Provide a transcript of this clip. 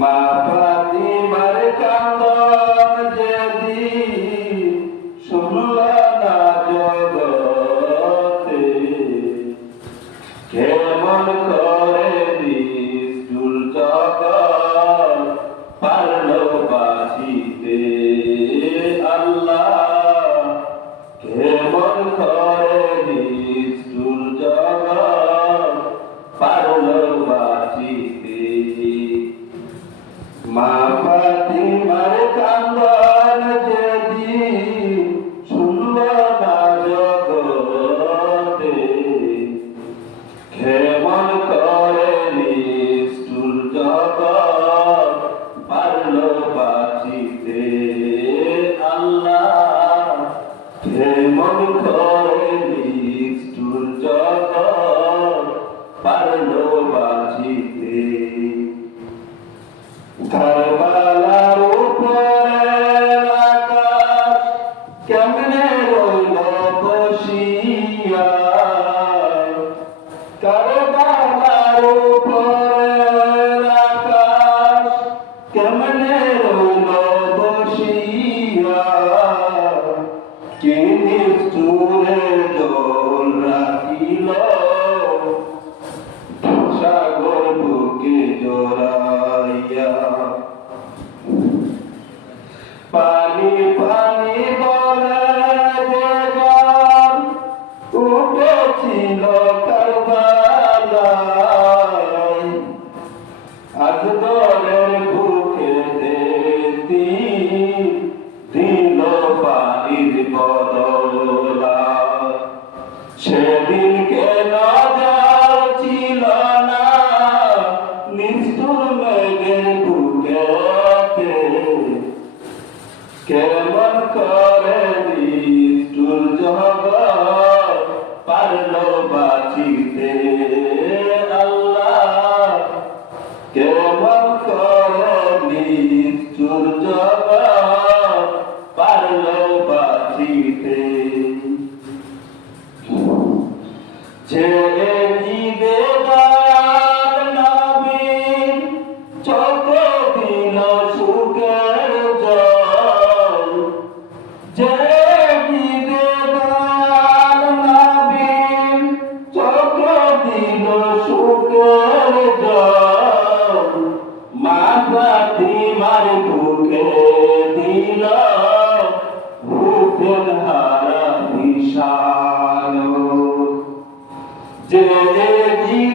মা ফাতিমার কান্দন যেদিন শুনল না জগতে, কেমন করে নিষ্ঠুর জগৎ পারল বাঁচিতে। আল্লাহ কেমন করে নিষ্ঠুর জগৎ পারল বাঁচিতে। মা ফাতিমার কান্দন যেদিন শুনল না জগতে, কেমন করে নিষ্ঠুর জগৎ পারল বাঁচিতে। আল্লাহ কেমন করে নিষ্ঠুর জগৎ পারল বাঁচিতে। কারবালার উপরের আকাশ কেমনে রইল বসিয়া, কারবালার উপরের আকাশ কেমনে রইল বসিয়া, কি নিষ্ঠুরে দোল রাখিল সাগর বুকে জড়াইয়া। পানি পানি বলে যে গান উঠেছিল কারবালায়, আকবরের বুকে দিল পানির বদলা। সেদিন কেন ছিল না নিষ্ঠুর মেঘের বুকেতে, কেমন করে নিষ্ঠুর জগৎ পারল বাঁচিতে। আল্লাহ কেমন করে নিষ্ঠুর জগৎ পারল বাঁচিতে। যে ঈদে দয়াল নবীর চোখে দিল সুখের জল, যে ঈদে দয়াল নবীর চোখে দিল সুখের জল, মা ফাতিমার বুকে দিল হুসেন।